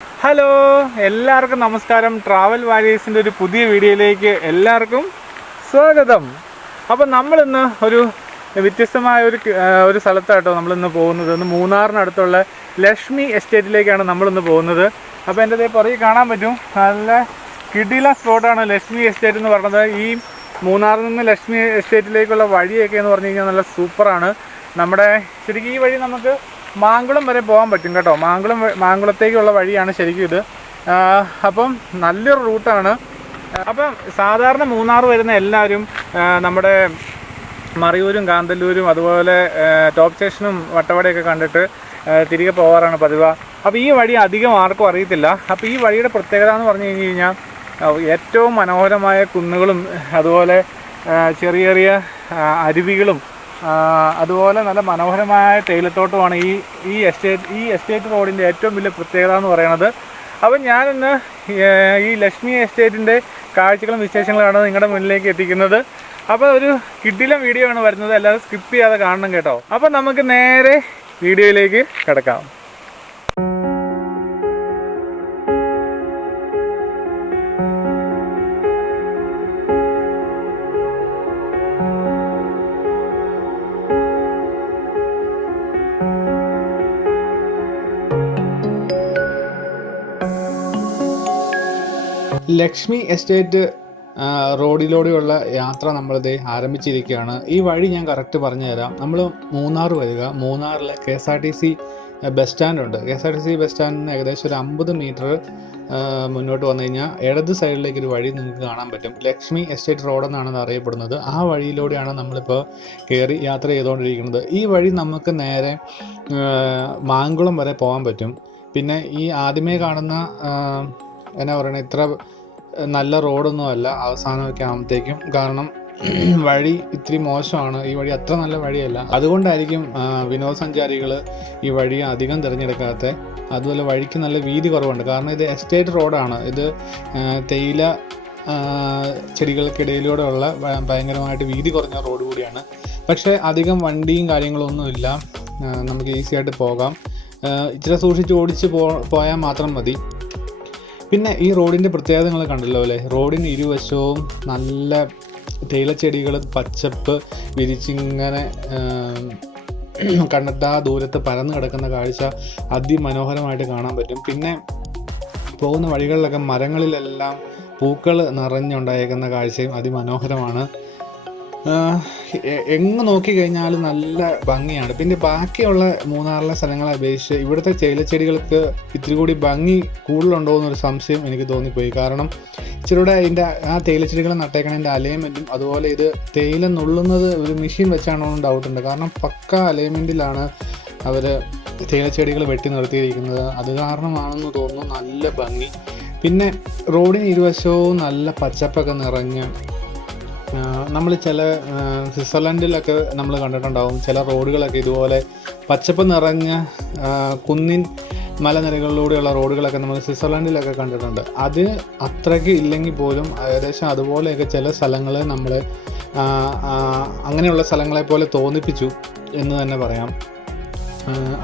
Hello എല്ലാവർക്കും നമസ്കാരം. Travel വാരിയേഴ്സിൻ്റെ ഒരു പുതിയ വീഡിയോയിലേക്ക് എല്ലാവർക്കും സ്വാഗതം. അപ്പോൾ നമ്മളിന്ന് ഒരു വ്യത്യസ്തമായ ഒരു സ്ഥലത്താട്ടോ നമ്മളിന്ന് പോകുന്നത്. ഇന്ന് മൂന്നാറിനടുത്തുള്ള ലക്ഷ്മി എസ്റ്റേറ്റിലേക്കാണ് നമ്മളിന്ന് പോകുന്നത്. അപ്പോൾ എൻ്റെ അതേ പുറകെ കാണാൻ പറ്റും, നല്ല കിടില സ്പോട്ടാണ് ലക്ഷ്മി എസ്റ്റേറ്റ് എന്ന് പറയുന്നത്. ഈ മൂന്നാറിൽ നിന്ന് ലക്ഷ്മി എസ്റ്റേറ്റിലേക്കുള്ള വഴിയൊക്കെ എന്ന് പറഞ്ഞു കഴിഞ്ഞാൽ നല്ല സൂപ്പറാണ്. നമ്മുടെ ശരിക്കും ഈ വഴി നമുക്ക് മാങ്കുളം വരെ പോകാൻ പറ്റും കേട്ടോ. മാങ്കുളത്തേക്കുള്ള വഴിയാണ് ശരിക്കും ഇത്. അപ്പം നല്ലൊരു റൂട്ടാണ്. അപ്പം സാധാരണ മൂന്നാർ വരുന്ന എല്ലാവരും നമ്മുടെ മറയൂരും കാന്തല്ലൂരും അതുപോലെ ടോപ്പ് സ്റ്റേഷനും വട്ടവടയൊക്കെ കണ്ടിട്ട് തിരികെ പോകാറാണ് പതിവ്. അപ്പോൾ ഈ വഴി അധികം ആർക്കും അറിയത്തില്ല. അപ്പോൾ ഈ വഴിയുടെ പ്രത്യേകത എന്ന് പറഞ്ഞു കഴിഞ്ഞ് കഴിഞ്ഞാൽ ഏറ്റവും മനോഹരമായ കുന്നുകളും അതുപോലെ ചെറിയ ചെറിയ അരുവികളും അതുപോലെ നല്ല മനോഹരമായ തേയിലത്തോട്ടമാണ് ഈ എസ്റ്റേറ്റ് റോഡിൻ്റെ ഏറ്റവും വലിയ പ്രത്യേകത എന്ന് പറയുന്നത്. അപ്പം ഞാനിന്ന് ഈ ലക്ഷ്മി എസ്റ്റേറ്റിൻ്റെ കാഴ്ചകളും വിശേഷങ്ങളാണ് നിങ്ങളുടെ മുന്നിലേക്ക് എത്തിക്കുന്നത്. അപ്പോൾ ഒരു കിടിലം വീഡിയോ ആണ് വരുന്നത്, എല്ലാവരും സ്കിപ്പ് ചെയ്യാതെ കാണണം കേട്ടോ. അപ്പം നമുക്ക് നേരെ വീഡിയോയിലേക്ക് കിടക്കാം. ലക്ഷ്മി എസ്റ്റേറ്റ് റോഡിലൂടെയുള്ള യാത്ര നമ്മളിത് ആരംഭിച്ചിരിക്കുകയാണ്. ഈ വഴി ഞാൻ കറക്റ്റ് പറഞ്ഞുതരാം. നമ്മൾ മൂന്നാർ വരിക, മൂന്നാറിലെ KSRTC ബസ് സ്റ്റാൻഡുണ്ട്. KSRTC ബസ് സ്റ്റാൻഡിന് ഏകദേശം ഒരു 50 മീറ്റർ മുന്നോട്ട് വന്നു കഴിഞ്ഞാൽ ഇടത് സൈഡിലേക്ക് ഒരു വഴി നിങ്ങൾക്ക് കാണാൻ പറ്റും. ലക്ഷ്മി എസ്റ്റേറ്റ് റോഡെന്നാണ് അത് അറിയപ്പെടുന്നത്. ആ വഴിയിലൂടെയാണ് നമ്മളിപ്പോൾ കയറി യാത്ര ചെയ്തുകൊണ്ടിരിക്കുന്നത്. ഈ വഴി നമുക്ക് നേരെ മാങ്കുളം വരെ പോകാൻ പറ്റും. പിന്നെ ഈ ആദ്യമേ കാണുന്ന എന്നാ പറയണത്, ഇത്ര നല്ല റോഡൊന്നും അല്ല അവസാനമൊക്കെ ആകുമ്പോഴത്തേക്കും. കാരണം വഴി ഇത്തിരി മോശമാണ്, ഈ വഴി അത്ര നല്ല വഴിയല്ല. അതുകൊണ്ടായിരിക്കും വിനോദസഞ്ചാരികൾ ഈ വഴി അധികം തിരഞ്ഞെടുക്കാത്ത. അതുപോലെ വഴിക്ക് നല്ല വീതി കുറവുണ്ട്, കാരണം ഇത് എസ്റ്റേറ്റ് റോഡാണ്. ഇത് തേയില ചെടികൾക്കിടയിലൂടെ ഉള്ള ഭയങ്കരമായിട്ട് വീതി കുറഞ്ഞ റോഡ് കൂടിയാണ്. പക്ഷേ അധികം വണ്ടിയും കാര്യങ്ങളൊന്നുമില്ല, നമുക്ക് ഈസി ആയിട്ട് പോകാം. ഇച്ചിരി സൂക്ഷിച്ച് ഓടിച്ച് പോയാൽ മാത്രം മതി. പിന്നെ ഈ റോഡിൻ്റെ പ്രത്യേകത നിങ്ങൾ കണ്ടല്ലോ അല്ലേ. റോഡിന് ഇരുവശവും നല്ല തേയിലച്ചെടികൾ പച്ചപ്പ് വിരിച്ചിങ്ങനെ കണ്ടെത്താ ദൂരത്ത് പരന്നു കിടക്കുന്ന കാഴ്ച അതിമനോഹരമായിട്ട് കാണാൻ പറ്റും. പിന്നെ പോകുന്ന വഴികളിലൊക്കെ മരങ്ങളിലെല്ലാം പൂക്കൾ നിറഞ്ഞുണ്ടായേക്കുന്ന കാഴ്ചയും അതിമനോഹരമാണ്. എങ്ങ് നോക്കിക്കഴിഞ്ഞാലും നല്ല ഭംഗിയാണ്. പിന്നെ ബാക്കിയുള്ള മൂന്നാറിലെ സ്ഥലങ്ങളെ അപേക്ഷിച്ച് ഇവിടുത്തെ തേയിലച്ചെടികൾക്ക് ഇത്തിരി കൂടി ഭംഗി കൂടുതലുണ്ടോ എന്നൊരു സംശയം എനിക്ക് തോന്നിപ്പോയി. കാരണം ഇച്ചിരൂടെ അതിൻ്റെ ആ തേയിലച്ചെടികൾ നട്ടേക്കണതിൻ്റെ അലൈൻമെൻറ്റും അതുപോലെ ഇത് തേയില നുള്ളുന്നത് ഒരു മെഷീൻ വെച്ചാണോ എന്ന് ഡൗട്ടുണ്ട്. കാരണം പക്ക അലൈൻമെൻറ്റിലാണ് അവർ തേയിലച്ചെടികൾ വെട്ടി നിർത്തിയിരിക്കുന്നത്. അത് കാരണമാണെന്ന് തോന്നുന്നു നല്ല ഭംഗി. പിന്നെ റോഡിന് ഇരുവശവും നല്ല പച്ചപ്പൊക്കെ നിറഞ്ഞ് നമ്മൾ ചില സ്വിറ്റ്സർലൻഡിലൊക്കെ നമ്മൾ കണ്ടിട്ടുണ്ടാവും, ചില റോഡുകളൊക്കെ ഇതുപോലെ പച്ചപ്പ് നിറഞ്ഞ കുന്നിൻ മലനിരകളിലൂടെയുള്ള റോഡുകളൊക്കെ നമ്മൾ സ്വിറ്റ്സർലൻഡിലൊക്കെ കണ്ടിട്ടുണ്ട്. അത് അത്രയ്ക്ക് ഇല്ലെങ്കിൽ പോലും ഏകദേശം അതുപോലെയൊക്കെ ചില സ്ഥലങ്ങൾ നമ്മൾ അങ്ങനെയുള്ള സ്ഥലങ്ങളെ പോലെ തോന്നിപ്പിച്ചു എന്ന് തന്നെ പറയാം.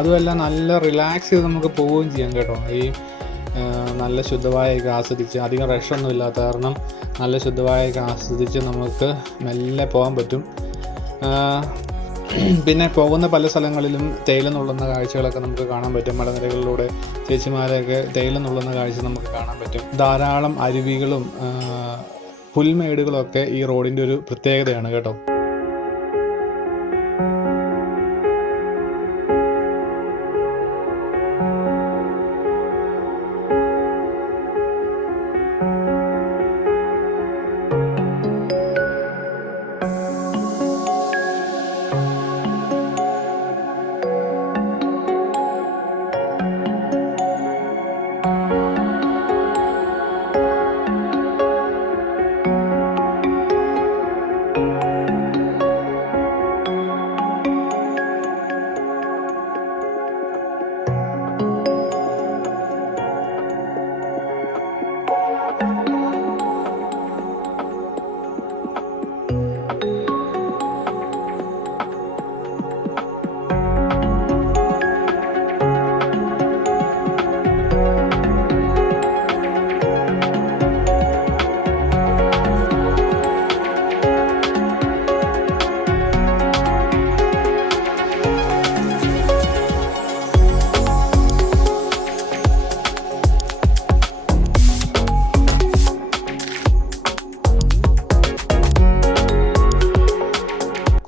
അതുമല്ല നല്ല റിലാക്സ് ചെയ്ത് നമുക്ക് പോവുകയും ചെയ്യാം കേട്ടോ. ഈ നല്ല ശുദ്ധവായൊക്കെ ആസ്വദിച്ച്, അധികം റഷൊന്നും ഇല്ലാത്ത കാരണം നല്ല ശുദ്ധവായൊക്കെ ആസ്വദിച്ച് നമുക്ക് മെല്ലെ പോകാൻ പറ്റും. പിന്നെ പോകുന്ന പല സ്ഥലങ്ങളിലും തേയില നുള്ളുന്ന കാഴ്ചകളൊക്കെ നമുക്ക് കാണാൻ പറ്റും. മലനിരകളിലൂടെ ചേച്ചിമാരെയൊക്കെ തേയില നുള്ളുന്ന കാഴ്ച നമുക്ക് കാണാൻ പറ്റും. ധാരാളം അരുവികളും പുൽമേടുകളും ഒക്കെ ഈ റോഡിൻ്റെ ഒരു പ്രത്യേകതയാണ് കേട്ടോ.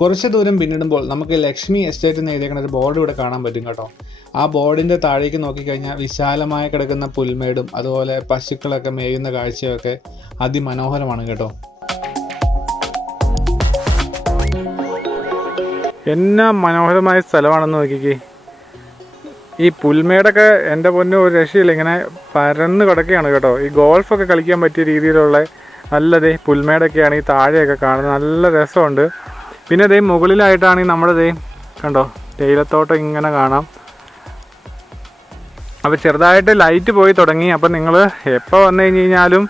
കുറച്ച് ദൂരം പിന്നിടുമ്പോൾ നമുക്ക് ലക്ഷ്മി എസ്റ്റേറ്റ് എന്ന് എഴുതിയേക്കുന്ന ഒരു ബോർഡ് ഇവിടെ കാണാൻ പറ്റും കേട്ടോ. ആ ബോർഡിൻ്റെ താഴേക്ക് നോക്കിക്കഴിഞ്ഞാൽ വിശാലമായി കിടക്കുന്ന പുൽമേടും അതുപോലെ പശുക്കളൊക്കെ മേയുന്ന കാഴ്ചയൊക്കെ അതിമനോഹരമാണ് കേട്ടോ. എന്നാ മനോഹരമായ സ്ഥലമാണെന്ന് നോക്കിക്കേ. ഈ പുൽമേടൊക്കെ എൻ്റെ പൊന്നു ഒരു രക്ഷയില്ല, ഇങ്ങനെ പരന്ന് കിടക്കുകയാണ് കേട്ടോ. ഈ ഗോൾഫൊക്കെ കളിക്കാൻ പറ്റിയ രീതിയിലുള്ള നല്ലതേ പുൽമേടൊക്കെയാണ് ഈ താഴെയൊക്കെ കാണുന്നത്. നല്ല രസമുണ്ട്. പിന്നെ ദേ മുകളിലായിട്ടാണ് നമ്മുടെ ദേ കണ്ടോ തേയിലത്തോട്ടം ഇങ്ങനെ കാണാം. അപ്പോൾ ചെറുതായിട്ട് ലൈറ്റ് പോയി തുടങ്ങി. അപ്പം നിങ്ങൾ എപ്പോൾ വന്നു കഴിഞ്ഞാലും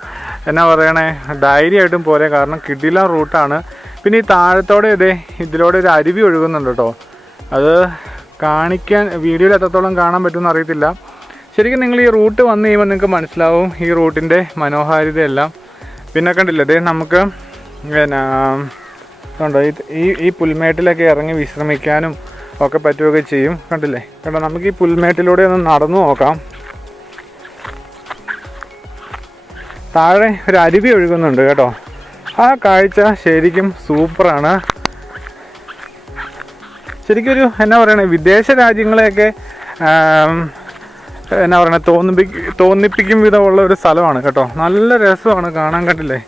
എന്നാ പറയണേ ധൈര്യമായിട്ടും പോലെ, കാരണം കിടിലൻ റൂട്ടാണ്. പിന്നെ ഈ താഴത്തോടെ ഇതേ ഇതിലൂടെ ഒരു അരുവി ഒഴുകുന്നുണ്ട് കേട്ടോ. അത് കാണിക്കാൻ വീഡിയോയിൽ എത്രത്തോളം കാണാൻ പറ്റുമെന്ന് അറിയത്തില്ല. ശരിക്കും നിങ്ങൾ ഈ റൂട്ട് വന്നു കഴിയുമ്പോൾ നിങ്ങൾക്ക് മനസ്സിലാവും ഈ റൂട്ടിൻ്റെ മനോഹാരിതയെല്ലാം. പിന്നെ കണ്ടില്ലേ ഇതേ നമുക്ക് പിന്നെ കണ്ടോ ഈ പുൽമേട്ടിലൊക്കെ ഇറങ്ങി വിശ്രമിക്കാനും ഒക്കെ പറ്റുകയൊക്കെ ചെയ്യും. കണ്ടില്ലേ കണ്ടോ, നമുക്ക് ഈ പുൽമേട്ടിലൂടെ ഒന്ന് നടന്നു നോക്കാം. താഴെ ഒരു അരുവി ഒഴുകുന്നുണ്ട് കേട്ടോ. ആ കാഴ്ച ശരിക്കും സൂപ്പറാണ്. ശരിക്കും ഒരു എന്നാ പറയണേ വിദേശ രാജ്യങ്ങളെയൊക്കെ എന്നാ പറയണേ തോന്നിപ്പിക്കും വിധമുള്ള ഒരു സ്ഥലമാണ് കേട്ടോ. നല്ല രസമാണ് കാണാൻ. കണ്ടില്ലേ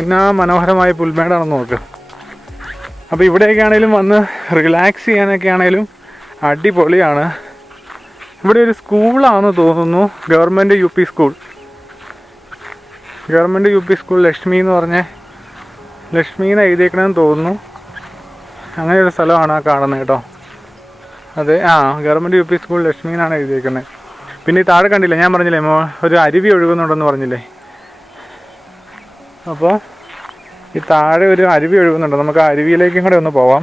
എന്നാ മനോഹരമായ പുൽമേടാണെന്ന് നോക്ക്. അപ്പോൾ ഇവിടെയൊക്കെ ആണെങ്കിലും വന്ന് റിലാക്സ് ചെയ്യാനൊക്കെ ആണെങ്കിലും അടിപൊളിയാണ്. ഇവിടെ ഒരു സ്കൂളാണെന്ന് തോന്നുന്നു, government U P school. Government U P school Lakshmi എന്ന് പറഞ്ഞ് ലക്ഷ്മി എന്ന് എഴുതിയേക്കണമെന്ന് തോന്നുന്നു. അങ്ങനെ ഒരു സ്ഥലമാണ് ആ കാണുന്നത് കേട്ടോ. അതെ, government U P school Lakshmi എന്നാണ് എഴുതിയേക്കുന്നത്. പിന്നെ ഈ താഴെ കണ്ടില്ലേ, ഞാൻ പറഞ്ഞില്ലേ ഒരു അരുവി ഒഴുകുന്നുണ്ടെന്ന് പറഞ്ഞില്ലേ. അപ്പോൾ ഈ താഴെ ഒരു അരുവി ഒഴുകുന്നുണ്ട്. നമുക്ക് ആ അരുവിയിലേക്കും കൂടെ ഒന്ന് പോവാം.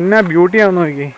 എന്നാ ബ്യൂട്ടിയാണെന്ന് നോക്കി.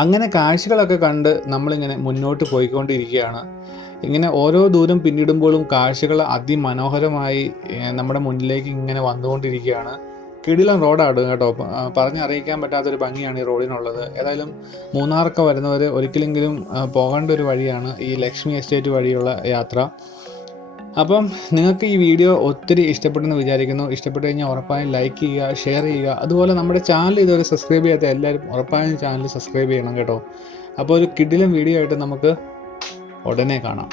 അങ്ങനെ കാഴ്ചകളൊക്കെ കണ്ട് നമ്മളിങ്ങനെ മുന്നോട്ട് പോയിക്കൊണ്ടിരിക്കുകയാണ്. ഇങ്ങനെ ഓരോ ദൂരം പിന്നിടുമ്പോഴും കാഴ്ചകൾ അതിമനോഹരമായി നമ്മുടെ മുന്നിലേക്ക് ഇങ്ങനെ വന്നുകൊണ്ടിരിക്കുകയാണ്. കിടിലൻ റോഡാണ് കേട്ടോ. പറഞ്ഞറിയിക്കാൻ പറ്റാത്തൊരു ഭംഗിയാണ് ഈ റോഡിനുള്ളത്. ഏതായാലും മൂന്നാറൊക്കെ വരുന്നവർ ഒരിക്കലെങ്കിലും പോകേണ്ട ഒരു വഴിയാണ് ഈ ലക്ഷ്മി എസ്റ്റേറ്റ് വഴിയുള്ള യാത്ര. അപ്പം നിങ്ങൾക്ക് ഈ വീഡിയോ ഒത്തിരി ഇഷ്ടപ്പെട്ടെന്ന് വിചാരിക്കുന്നു. ഇഷ്ടപ്പെട്ട് കഴിഞ്ഞാൽ ഉറപ്പായും ലൈക്ക് ചെയ്യുക, ഷെയർ ചെയ്യുക. അതുപോലെ നമ്മുടെ ചാനൽ ഇതുവരെ സബ്സ്ക്രൈബ് ചെയ്യാത്ത എല്ലാവരും ഉറപ്പായും ചാനൽ സബ്സ്ക്രൈബ് ചെയ്യണം കേട്ടോ. അപ്പോൾ ഒരു കിടിലൻ വീഡിയോ ആയിട്ട് നമുക്ക് ഉടനെ കാണാം.